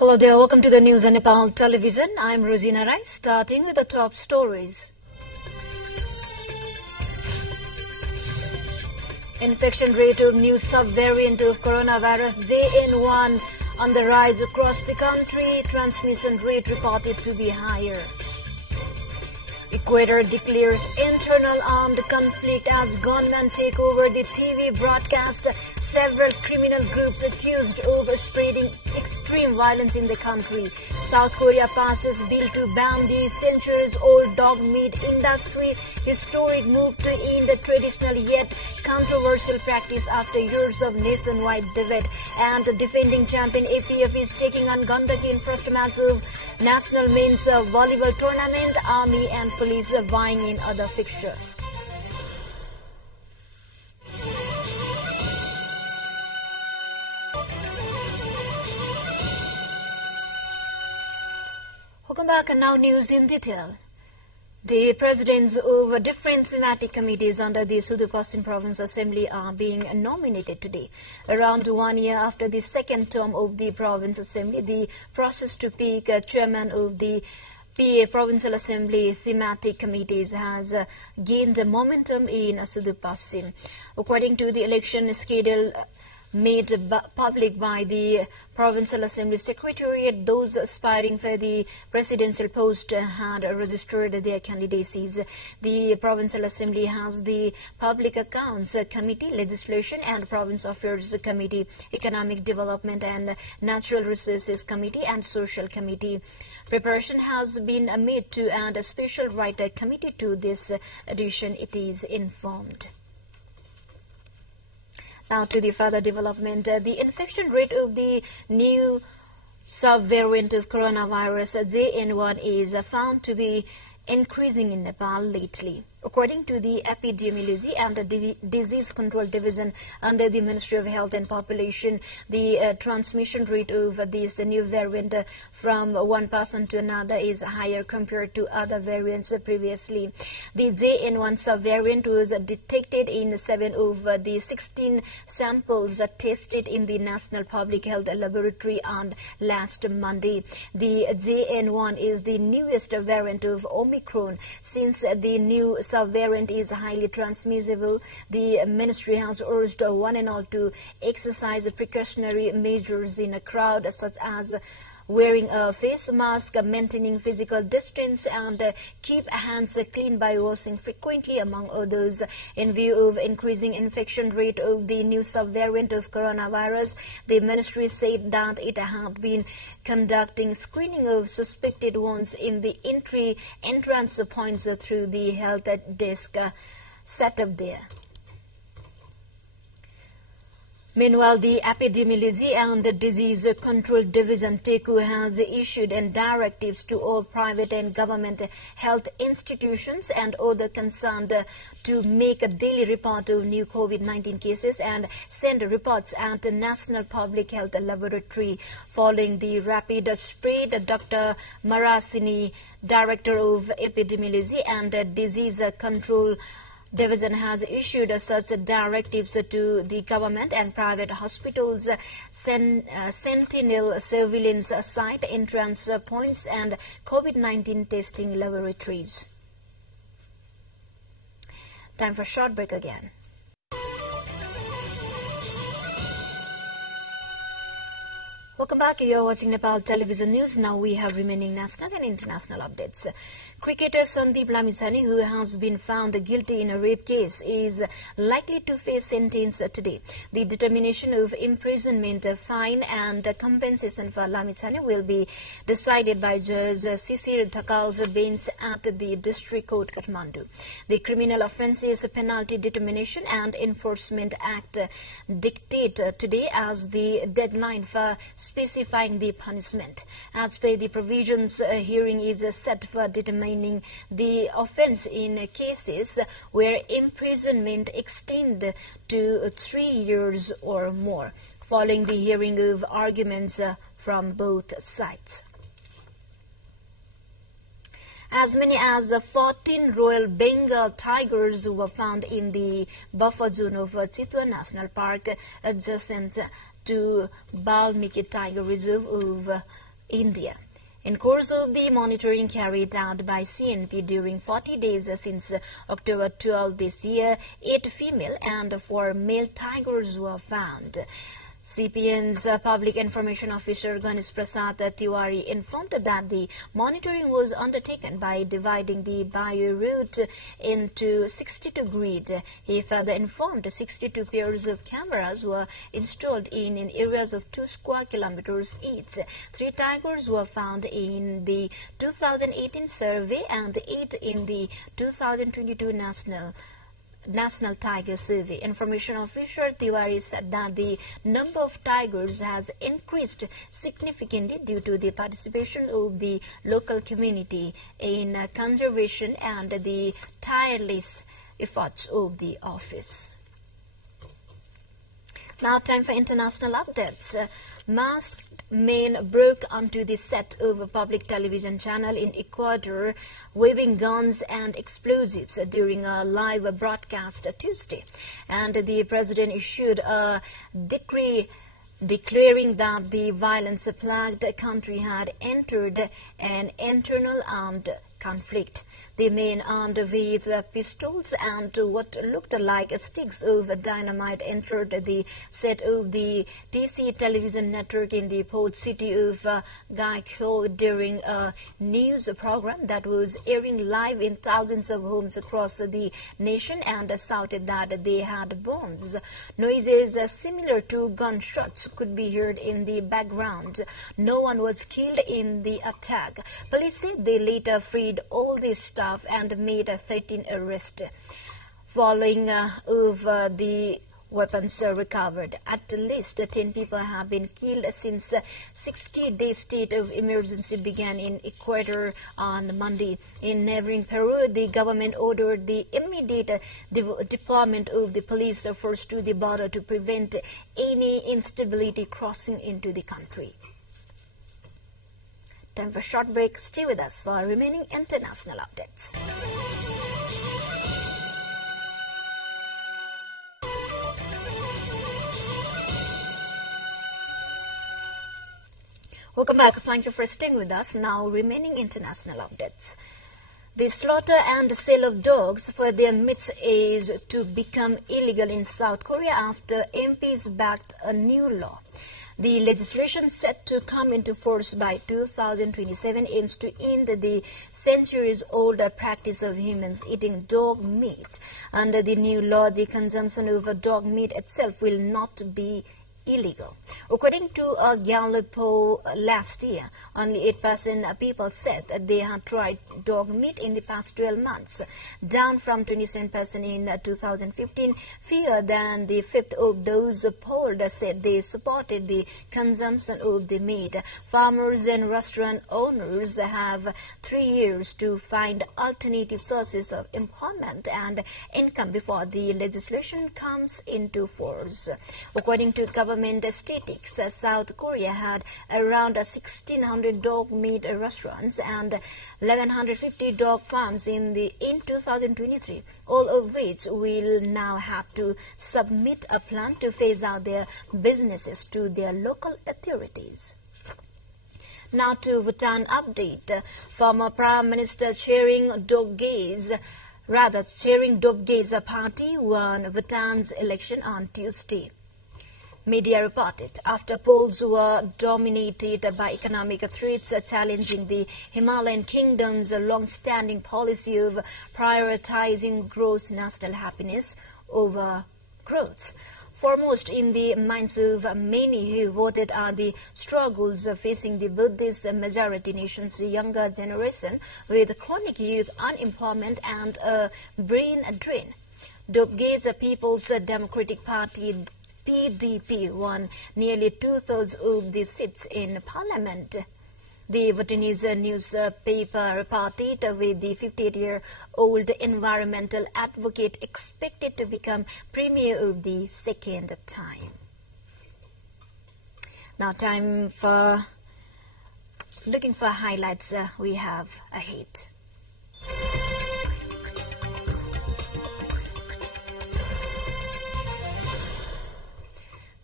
Hello there, welcome to the news on Nepal television. I'm Rosina Rai, starting with the top stories. Infection rate of new subvariant of coronavirus JN1 on the rise across the country. Transmission rate reported to be higher. Ecuador declares internal armed conflict as gunmen take over the TV broadcast. Several criminal groups accused of spreading extreme violence in the country. South Korea passes bill to ban the centuries-old dog meat industry. Historic move to end the traditional yet controversial practice after years of nationwide debate. And the defending champion APF is taking on Gandaki in first match of National Men's Volleyball Tournament. Army and police vying in other fixture. Welcome back, and now news in detail. The presidents of different thematic committees under the Sudur Paschim Province Assembly are being nominated today. Around 1 year after the second term of the Province Assembly, the process to pick chairman of the PA Provincial Assembly thematic committees has gained momentum in Sudur Paschim. According to the election schedule made public by the Provincial Assembly Secretariat, those aspiring for the presidential post had registered their candidacies. The Provincial Assembly has the Public Accounts Committee, Legislation and Province Affairs Committee, Economic Development and Natural Resources Committee and Social Committee. Preparation has been made to add a special writer committee to this edition, it is informed. Now to the further development. The infection rate of the new subvariant of coronavirus JN1 is found to be increasing in Nepal lately. According to the Epidemiology and Disease Control Division under the Ministry of Health and Population, the transmission rate of this new variant from one person to another is higher compared to other variants previously. The JN1 subvariant was detected in 7 of the 16 samples tested in the National Public Health Laboratory on last Monday. The JN1 is the newest variant of Omicron. Since the new subvariant is highly transmissible, the ministry has urged one and all to exercise precautionary measures in a crowd, such as wearing a face mask, maintaining physical distance, and keep hands clean by washing frequently, among others. In view of increasing infection rate of the new subvariant of coronavirus, the ministry said that it had been conducting screening of suspected ones in the entrance points through the health desk set up there. Meanwhile, the Epidemiology and Disease Control Division TECU has issued directives to all private and government health institutions and other concerned to make a daily report of new COVID-19 cases and send reports at the National Public Health Laboratory. Following the rapid spread, Dr. Marasini, Director of Epidemiology and Disease Control Division, has issued such directives to the government and private hospitals, sentinel surveillance site, entrance points and COVID-19 testing laboratories. Time for a short break again. Welcome back. You are watching Nepal Television News. Now we have remaining national and international updates. Cricketer Sandeep Lamichhane, who has been found guilty in a rape case, is likely to face sentence today. The determination of imprisonment, fine and compensation for Lamichhane will be decided by Judge Sisir Thakal's bench at the District Court, Kathmandu. The Criminal Offences Penalty Determination and Enforcement Act dictate today as the deadline for specifying the punishment. As per the provisions, a hearing is set for determining the offence in cases where imprisonment extends to 3 years or more, following the hearing of arguments from both sides. As many as 14 Royal Bengal tigers were found in the buffer zone of Chitwa National Park adjacent to Balmiki Tiger Reserve of India. In course of the monitoring carried out by CNP during 40 days since October 12 this year, 8 female and 4 male tigers were found. CPN's Public Information Officer Ganesh Prasad Tiwari informed that the monitoring was undertaken by dividing the bio route into 62 grids. He further informed 62 pairs of cameras were installed in areas of 2 square kilometers each. 3 tigers were found in the 2018 survey and 8 in the 2022 National Tiger Survey. Information Officer Tiwari said that the number of tigers has increased significantly due to the participation of the local community in conservation and the tireless efforts of the office. Now time for international updates. Masked men broke onto the set of a public television channel in Ecuador, waving guns and explosives during a live broadcast Tuesday. And the president issued a decree declaring that the violence-plagued country had entered an internal armed conflict. The men armed with pistols and what looked like sticks of dynamite entered the set of the TC television network in the port city of Guayaquil during a news program that was airing live in thousands of homes across the nation, and shouted that they had bombs. Noises similar to gunshots could be heard in the background. No one was killed in the attack. Police said they later freed all the staff and made 13 arrests. Following over the weapons recovered, at least 10 people have been killed since 60-day state of emergency began in Ecuador on Monday. In neighboring Peru, the government ordered the immediate deployment of the police force to the border to prevent any instability crossing into the country. Time for a short break. Stay with us for remaining international updates. Welcome back. Thank you for staying with us. Now, remaining international updates. The slaughter and sale of dogs for their meats is to become illegal in South Korea after MPs backed a new law. The legislation set to come into force by 2027 aims to end the centuries-old practice of humans eating dog meat. Under the new law, the consumption of dog meat itself will not be illegal. According to a Gallup poll last year, only 8% people said that they had tried dog meat in the past 12 months, down from 27% in 2015. Fewer than the fifth of those polled said they supported the consumption of the meat. Farmers and restaurant owners have 3 years to find alternative sources of employment and income before the legislation comes into force. According to government statistics, South Korea had around 1,600 dog meat restaurants and 1,150 dog farms in 2023, all of which will now have to submit a plan to phase out their businesses to their local authorities. Now to Bhutan update. Former Prime Minister chairing Dobgay's party won Bhutan's election on Tuesday. Media reported after polls were dominated by economic threats challenging the Himalayan kingdom's long-standing policy of prioritizing gross national happiness over growth. Foremost in the minds of many who voted are the struggles facing the Buddhist majority nation's younger generation with chronic youth unemployment and a brain drain. Dobgay's People's Democratic Party PDP won nearly 2/3 of the seats in parliament. The Bhutanese newspaper reported with the 58-year-old environmental advocate expected to become premier of the second time. Now time for looking for highlights we have ahead.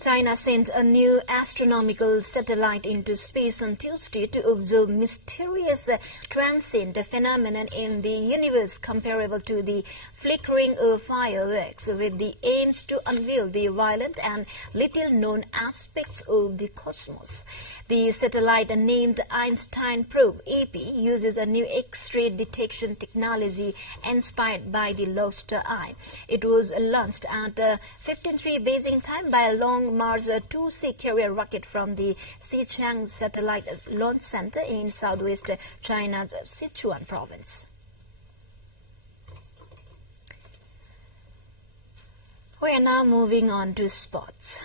China sent a new astronomical satellite into space on Tuesday to observe mysterious transient phenomenon in the universe comparable to the flickering of fireworks, with the aims to unveil the violent and little-known aspects of the cosmos. The satellite, named Einstein Probe (AP), uses a new X-ray detection technology inspired by the lobster eye. It was launched at 15:03 Beijing time by a Long March 2C carrier rocket from the Xichang Satellite Launch Center in southwest China's Sichuan province. We are now moving on to sports.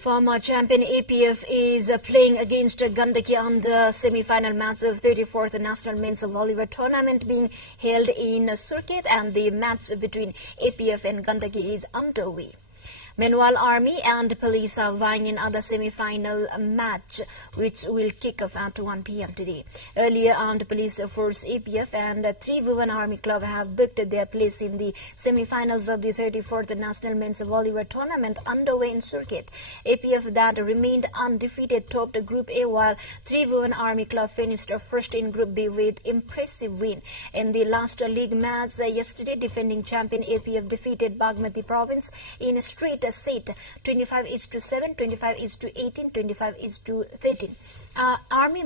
Former champion APF is playing against Gandaki on the semi-final match of 34th National Men's Volleyball Tournament being held in Surkhet, and the match between APF and Gandaki is underway. Meanwhile, Army and Police are vying in other semi-final match, which will kick off at 1 p.m. today. Earlier, Armed Police Force APF and Tribhuvan Army Club have booked their place in the semi-finals of the 34th National Men's Volleyball Tournament underway in Surkhet. APF that remained undefeated topped Group A, while Tribhuvan Army Club finished first in Group B with impressive win. In the last league match yesterday, defending champion APF defeated Bagmati Province in a straight set 25-7, 25-18, 25-13. Army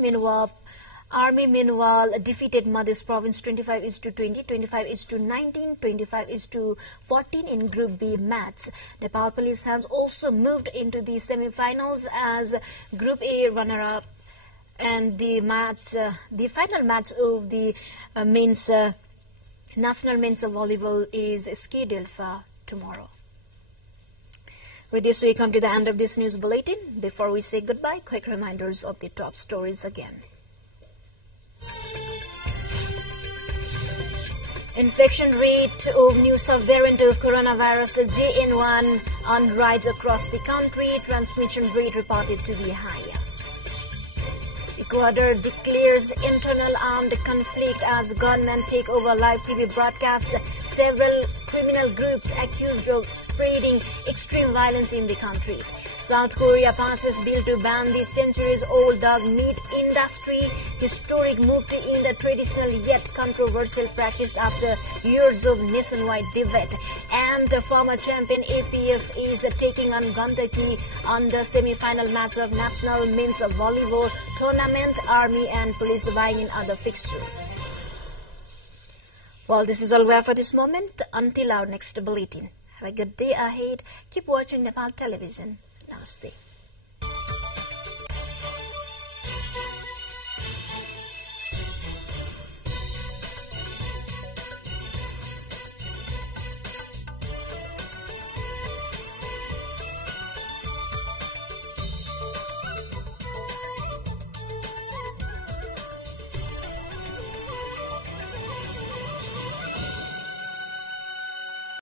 meanwhile defeated Madhya Province 25-20, 25-19, 25-14 in Group B match. Nepal Police has also moved into the semi-finals as Group A runner-up, and the final match of the National Men's Volleyball is scheduled for tomorrow. With this, we come to the end of this news bulletin. Before we say goodbye, quick reminders of the top stories again. Infection rate of new subvariant of coronavirus JN1 on rise across the country. Transmission rate reported to be higher. Ecuador declares internal armed conflict as gunmen take over live TV broadcast. Several criminal groups accused of spreading extreme violence in the country. South Korea passes bill to ban the centuries-old dog meat industry. Historic move to end the traditional yet controversial practice after years of nationwide debate. And former champion APF is taking on Gandaki on the semi-final match of National Men's Volleyball Tournament. Army and Police vying in other fixture. Well, this is all we have for this moment. Until our next bulletin. Have a good day ahead. Keep watching Nepal television. Namaste.